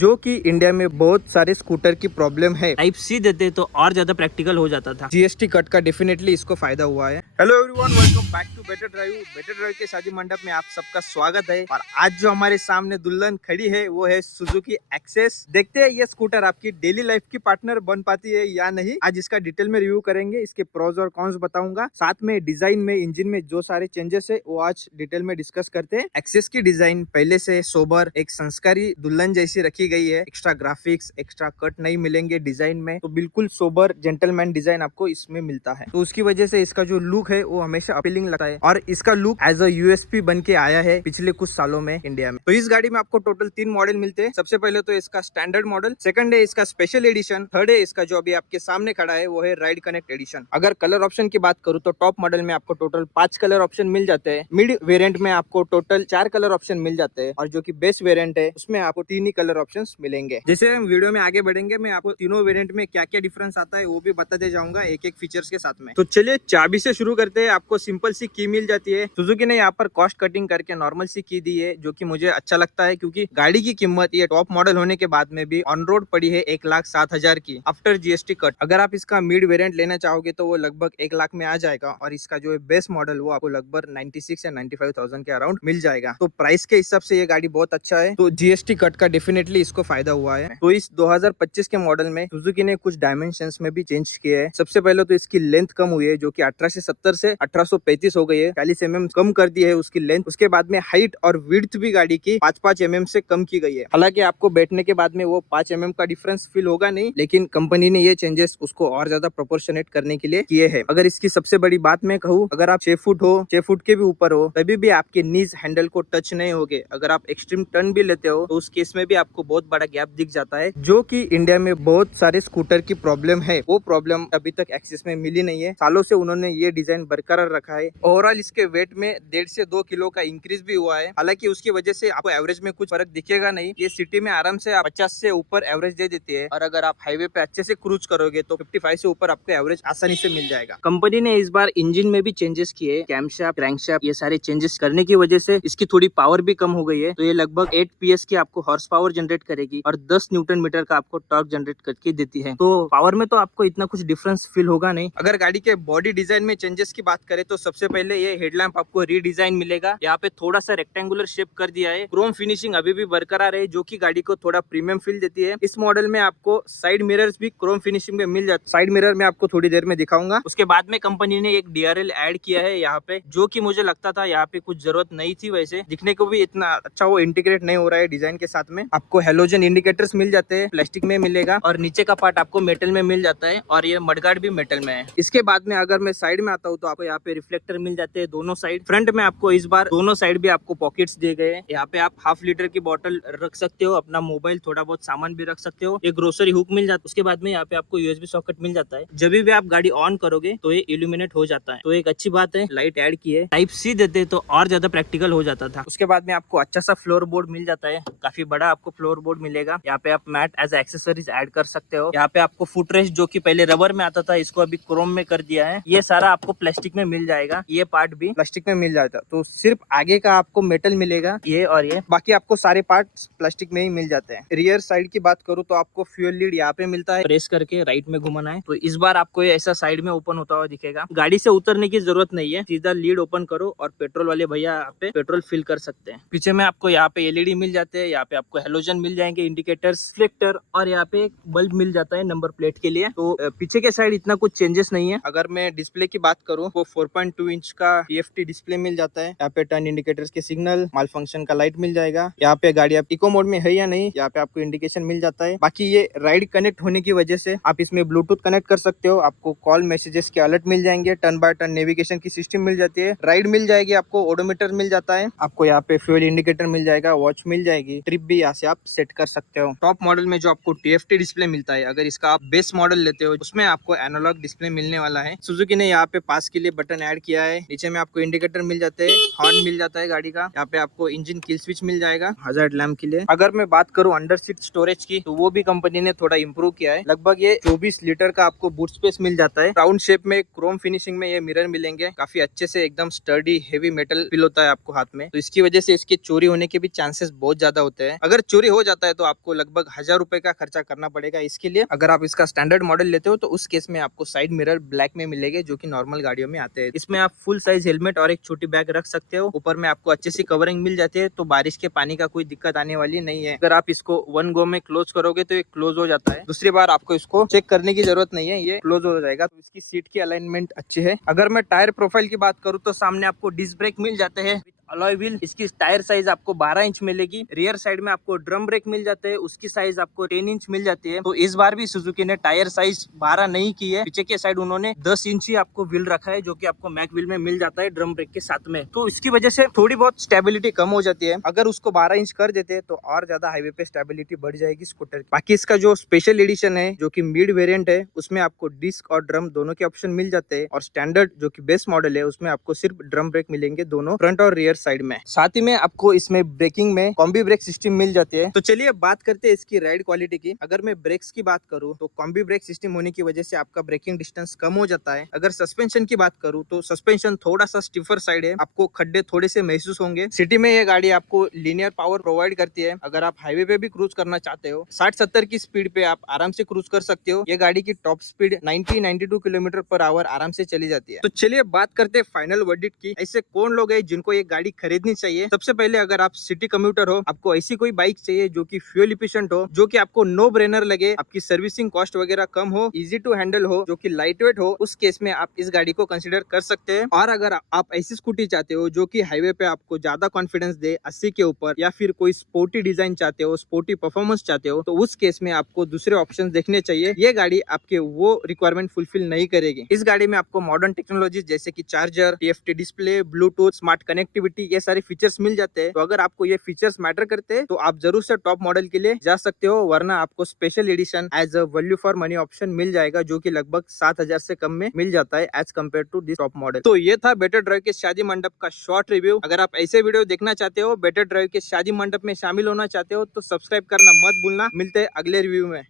जो कि इंडिया में बहुत सारे स्कूटर की प्रॉब्लम है। टाइप सी देते तो और ज्यादा प्रैक्टिकल हो जाता था। जीएसटी कट का डेफिनेटली इसको फायदा हुआ है। Hello everyone, welcome back to Better Drive. Better Drive के शादी मंडप में आप सबका स्वागत है। और आज जो हमारे सामने दुल्हन खड़ी है वो है सुजुकी एक्सेस। देखते हैं ये स्कूटर आपकी डेली लाइफ की पार्टनर बन पाती है या नहीं। आज इसका डिटेल में रिव्यू करेंगे, इसके प्रोज और कॉन्स बताऊंगा, साथ में डिजाइन में, इंजन में जो सारे चेंजेस है वो आज डिटेल में डिस्कस करते हैं। एक्सेस की डिजाइन पहले से सोबर, एक संस्कारी दुल्हन जैसी रखी गई है। एक्स्ट्रा ग्राफिक्स, एक्स्ट्रा कट नहीं मिलेंगे डिजाइन में, तो बिल्कुल सोबर जेंटलमैन डिजाइन आपको इसमें मिलता है। तो उसकी वजह से इसका जो लुक है वो हमेशा अपीलिंग लगता है और इसका लुक एज अ यूएसपी बन के आया है पिछले कुछ सालों में इंडिया में। तो इस गाड़ी में आपको टोटल 3 मॉडल मिलते हैं। सबसे पहले तो इसका स्टैंडर्ड मॉडल, सेकंड है इसका स्पेशल एडिशन, थर्ड है इसका जो अभी आपके सामने खड़ा है वो है राइड कनेक्ट एडिशन। अगर कलर ऑप्शन की बात करूँ तो टॉप मॉडल में आपको टोटल 5 कलर ऑप्शन मिल जाते हैं। मिड वेरिएंट में आपको टोटल 4 कलर ऑप्शन मिल जाते हैं और जो की बेस्ट वेरिएंट है उसमें आपको 3 ही कलर ऑप्शन मिलेंगे। जैसे हम वीडियो में आगे बढ़ेंगे मैं आपको तीनों वेरिएंट में क्या क्या डिफरेंस आता है वो भी बताते जाऊंगा एक एक फीचर्स के साथ में। तो चलिए चाबी से शुरू करते हैं। आपको सिंपल सी की मिल जाती है। सुजुकी ने यहाँ पर कॉस्ट कटिंग करके नॉर्मल सी की दी है, जो कि मुझे अच्छा लगता है क्योंकि गाड़ी की कीमत ये टॉप मॉडल होने के बाद में भी ऑन रोड पड़ी है 1,07,000 की आफ्टर जीएसटी कट। अगर आप इसका मिड वेरिएंट लेना चाहोगे तो वो लगभग 1 लाख में आ जाएगा और इसका जो बेस्ट मॉडल वो आपको लगभग 96 या 95,000 के अराउंड मिल जाएगा। तो प्राइस के हिसाब से ये गाड़ी बहुत अच्छा है। तो जीएसटी कट का डेफिनेटली इसको फायदा हुआ है। तो इस 2025 के मॉडल में सुजुकी ने कुछ डायमेंशंस में भी चेंज किए हैं। सबसे पहले तो इसकी लेंथ कम हुई है, जो कि 1870 से 1835 हो गई है। 40 mm कम कर दी है उसकी लेंथ। उसके बाद में हाइट और विड्थ भी गाड़ी की 5-5 mm से कम की गई है। हालांकि आपको बैठने के बाद में वो 5 mm का डिफरेंस फील होगा नहीं, लेकिन कंपनी ने ये चेंजेस उसको और ज्यादा प्रोपोर्शनेट करने के लिए किए हैं। अगर इसकी सबसे बड़ी बात मैं कहूँ, अगर आप 6 फुट हो, 6 फुट के भी ऊपर हो, तभी भी आपके नीज हैंडल को टच नहीं होगे। अगर आप एक्सट्रीम टर्न भी लेते हो तो उस केस में भी आपको बहुत बड़ा गैप दिख जाता है, जो कि इंडिया में बहुत सारे स्कूटर की प्रॉब्लम है। वो प्रॉब्लम अभी तक एक्सेस में मिली नहीं है। सालों से उन्होंने ये डिजाइन बरकरार रखा है। ओवरऑल इसके वेट में 1.5 से 2 किलो का इंक्रीज भी हुआ है। हालांकि उसकी वजह से आपको एवरेज में कुछ फर्क दिखेगा नहीं। ये सिटी में आराम से 50 से ऊपर एवरेज दे देती है और अगर आप हाईवे पे अच्छे से क्रूज करोगे तो 55 से ऊपर आपको एवरेज आसानी से मिल जाएगा। कंपनी ने इस बार इंजन में भी चेंजेस किए, कैमशाफ्ट, क्रैंकशाफ्ट, ये सारे चेंजेस करने की वजह से इसकी थोड़ी पावर भी कम हो गई है। तो ये लगभग 8 PS की आपको हॉर्स पावर जनरेट करेगी और 10 न्यूटन मीटर का आपको टॉर्क जनरेट करके देती है। तो पावर में तो आपको इतना कुछ डिफरेंस फील होगा नहीं। अगर गाड़ी के बॉडी डिजाइन में चेंजेस की बात करें तो सबसे पहले ये हेडलैम्प आपको रीडिजाइन मिलेगा। यहाँ पे थोड़ा सा रेक्टेंगुलर शेप कर दिया है। क्रोम फिनिशिंग अभी भी बरकरार है, जो कि गाड़ी को थोड़ा प्रीमियम फील देती है। इस मॉडल में आपको साइड मिरर्स भी क्रोम फिनिशिंग में मिल जाते। साइड मिरर में आपको थोड़ी देर में दिखाऊंगा। उसके बाद में कंपनी ने एक DRL ऐड किया है यहाँ पे, जो कि मुझे लगता था यहाँ पे कुछ जरूरत नहीं थी। वैसे दिखने को भी इतना अच्छा वो इंटीग्रेट नहीं हो रहा है डिजाइन के साथ में। आपको हेलोजन इंडिकेटर्स मिल जाते हैं, प्लास्टिक में मिलेगा और नीचे का पार्ट आपको मेटल में मिल जाता है और ये मडगार्ड भी मेटल में है। इसके बाद में अगर मैं साइड में आता हूँ तो आपको यहाँ पे रिफ्लेक्टर मिल जाते हैं दोनों साइड। फ्रंट में आपको इस बार दोनों साइड भी आपको पॉकेट्स दिए गए हैं। यहाँ पे आप 1/2 लीटर की बोतल रख सकते हो, अपना मोबाइल, थोड़ा बहुत सामान भी रख सकते हो। एक ग्रोसरी हुक मिल जाता है। उसके बाद में यहाँ पे आपको USB सॉकेट मिल जाता है। जब भी आप गाड़ी ऑन करोगे तो ये इल्यूमिनेट हो जाता है, तो एक अच्छी बात है। लाइट ऐड की है। टाइप सी देते तो और ज्यादा प्रैक्टिकल हो जाता था। उसके बाद में आपको अच्छा सा फ्लोर बोर्ड मिल जाता है, काफी बड़ा आपको फ्लोर बोर्ड मिलेगा। यहाँ पे आप मैट एज एक्सेसरीज ऐड कर सकते हो। यहाँ पे आपको फुट रेस्ट, जो कि पहले रबर में आता था, इसको अभी क्रोम में कर दिया है। ये सारा आपको प्लास्टिक में मिल जाएगा, ये पार्ट भी प्लास्टिक में मिल जाता है। तो सिर्फ आगे का आपको मेटल मिलेगा, ये और ये, बाकी आपको सारे पार्ट प्लास्टिक में ही मिल जाते हैं। रियर साइड की बात करूँ तो आपको फ्यूल लीड यहाँ पे मिलता है, प्रेस करके राइट में घुमाना है तो इस बार आपको ये ऐसा साइड में ओपन होता हुआ दिखेगा। गाड़ी से उतरने की जरूरत नहीं है, सीधा लीड ओपन करो और पेट्रोल वाले भैया यहाँ पे पेट्रोल फिल कर सकते हैं। पीछे में आपको यहाँ पे LED मिल जाते हैं, यहाँ पे आपको हेलोजन मिल जाएंगे, इंडिकेटर्स, रिफ्लेक्टर और यहाँ पे एक बल्ब मिल जाता है नंबर प्लेट के लिए। तो पीछे के साइड इतना कुछ चेंजेस नहीं है। अगर मैं डिस्प्ले की बात करूँ तो 4.2 इंच का TFT डिस्प्ले मिल जाता है। यहाँ पे टर्न इंडिकेटर्स के सिग्नल, माल फंक्शन का लाइट मिल जाएगा। यहाँ पे गाड़ी आप इको मोड में है या नहीं, यहाँ पे आपको इंडिकेशन मिल जाता है। बाकी ये राइड कनेक्ट होने की वजह से आप इसमें ब्लूटूथ कनेक्ट कर सकते हो। आपको कॉल मैसेजेस के अलर्ट मिल जाएंगे, टर्न बाय टर्न नेविगेशन की सिस्टम मिल जाती है, राइड मिल जाएगी, आपको ओडोमीटर मिल जाता है, आपको यहाँ पे फ्यूल इंडिकेटर मिल जाएगा, वॉच मिल जाएगी, ट्रिप भी यहाँ से आप सेट कर सकते हो। टॉप मॉडल में जो आपको TFT डिस्प्ले मिलता है, अगर इसका आप बेस मॉडल लेते हो उसमें आपको एनालॉग डिस्प्ले मिलने वाला है। सुजुकी ने यहाँ पे पास के लिए बटन ऐड किया है। नीचे में आपको इंडिकेटर मिल जाते हैं, हॉर्न मिल जाता है गाड़ी का। यहाँ पे आपको इंजन किल स्विच मिल जाएगा, हजार्ड लैम्प के लिए। अगर मैं बात करूँ अंडर सीट स्टोरेज की तो वो भी कंपनी ने थोड़ा इंप्रूव किया है। लगभग ये 24 लीटर का आपको बूट स्पेस मिल जाता है। राउंड शेप में क्रोम फिनिशिंग में ये मिरर मिलेंगे, काफी अच्छे से एकदम स्टर्डी हेवी मेटल फील होता है आपको हाथ में। तो इसकी वजह से इसके चोरी होने के भी चांसेस बहुत ज्यादा होते हैं। अगर चोरी हो जाता है तो आपको लगभग 1000 रुपए का खर्चा करना पड़ेगा इसके लिए। अगर आप इसका स्टैंडर्ड मॉडल लेते हो तो उस केस में आपको साइड मिरर ब्लैक में मिलेंगे जो कि नॉर्मल गाड़ियों में आते हैं। इसमें आप फुल साइज हेलमेट और एक छोटी बैग रख सकते हो। ऊपर में आपको अच्छे से कवरिंग मिल जाती है तो बारिश के पानी का कोई दिक्कत आने वाली नहीं है। अगर आप इसको वन गो में क्लोज करोगे तो ये क्लोज हो जाता है, दूसरी बार आपको इसको चेक करने की जरूरत नहीं है, ये क्लोज हो जाएगा। तो इसकी सीट की अलाइनमेंट अच्छी है। अगर मैं टायर प्रोफाइल की बात करूँ तो सामने आपको डिस्क ब्रेक मिल जाते हैं, अलॉय व्हील। इसकी टायर साइज आपको 12 इंच मिलेगी। रियर साइड में आपको ड्रम ब्रेक मिल जाते हैं, उसकी साइज आपको 10 इंच मिल जाती है। तो इस बार भी सुजुकी ने टायर साइज 12 नहीं की है, पीछे के साइड उन्होंने 10 इंच ही आपको व्हील रखा है जो कि आपको मैक व्हील में मिल जाता है ड्रम ब्रेक के साथ में। तो इसकी वजह से थोड़ी बहुत स्टेबिलिटी कम हो जाती है। अगर उसको 12 इंच कर देते तो और ज्यादा हाईवे पे स्टेबिलिटी बढ़ जाएगी स्कूटर की। बाकी इसका जो स्पेशल एडिशन है जो कि मिड वेरिएंट है उसमें आपको डिस्क और ड्रम दोनों के ऑप्शन मिल जाते हैं, और स्टैंडर्ड जो कि बेस मॉडल है उसमें आपको सिर्फ ड्रम ब्रेक मिलेंगे दोनों फ्रंट और रियर साइड में। साथ में आपको इसमें ब्रेकिंग में कॉम्बी ब्रेक सिस्टम मिल जाती है। तो चलिए बात करते हैं इसकी राइड क्वालिटी की। अगर मैं ब्रेक्स की बात करूं तो कॉम्बी ब्रेक सिस्टम होने की वजह से आपका ब्रेकिंग डिस्टेंस कम हो जाता है। अगर सस्पेंशन की बात करूं तो सस्पेंशन थोड़ा सा स्टिफर साइड है, आपको खड्डे थोड़े से महसूस होंगे। सिटी में ये गाड़ी आपको लीनियर पावर प्रोवाइड करती है। अगर आप हाईवे पे भी क्रूज करना चाहते हो 60-70 की स्पीड पे आप आराम से क्रूज कर सकते हो। ये गाड़ी की top speed 90-92 kilometre per hour आराम से चली जाती है। तो चलिए बात करते हैं फाइनल वर्डिक्ट की। ऐसे कौन लोग हैं जिनको ये गाड़ी खरीदनी चाहिए। सबसे पहले अगर आप सिटी कम्यूटर हो, आपको ऐसी कोई बाइक चाहिए जो कि फ्यूल इफिशिएंट हो, जो कि आपको नो ब्रेनर लगे, आपकी सर्विसिंग कॉस्ट वगैरह कम हो, इजी टू हैंडल हो, जो कि लाइट वेट हो, उस केस में आप इस गाड़ी को कंसिडर कर सकते हैं। और अगर आप ऐसी स्कूटी चाहते हो जो कि हाईवे पे आपको ज्यादा कॉन्फिडेंस दे 80 के ऊपर, या फिर कोई स्पोर्टी डिजाइन चाहते हो, स्पोर्टी परफॉर्मेंस चाहते हो, तो उस केस में आपको दूसरे ऑप्शन देखने चाहिए। ये गाड़ी आपके वो रिक्वायरमेंट फुलफिल नहीं करेगी। इस गाड़ी में आपको मॉडर्न टेक्नोलॉजी जैसे कि charger, TFT display, Bluetooth, smart connectivity, ये सारे फीचर्स मिल जाते हैं। तो अगर आपको ये फीचर्स मैटर करते हैं तो आप जरूर से टॉप मॉडल के लिए जा सकते हो, वरना आपको special edition as a value for money option मिल जाएगा जो कि लगभग 7000 से कम में मिल जाता है as compared to this top model. तो ये था बेटर ड्राइव के शादी मंडप का शॉर्ट रिव्यू। अगर आप ऐसे वीडियो देखना चाहते हो, बेटर ड्राइव के शादी मंडप में शामिल होना चाहते हो, तो सब्सक्राइब करना मत भूलना। मिलते हैं अगले रिव्यू में।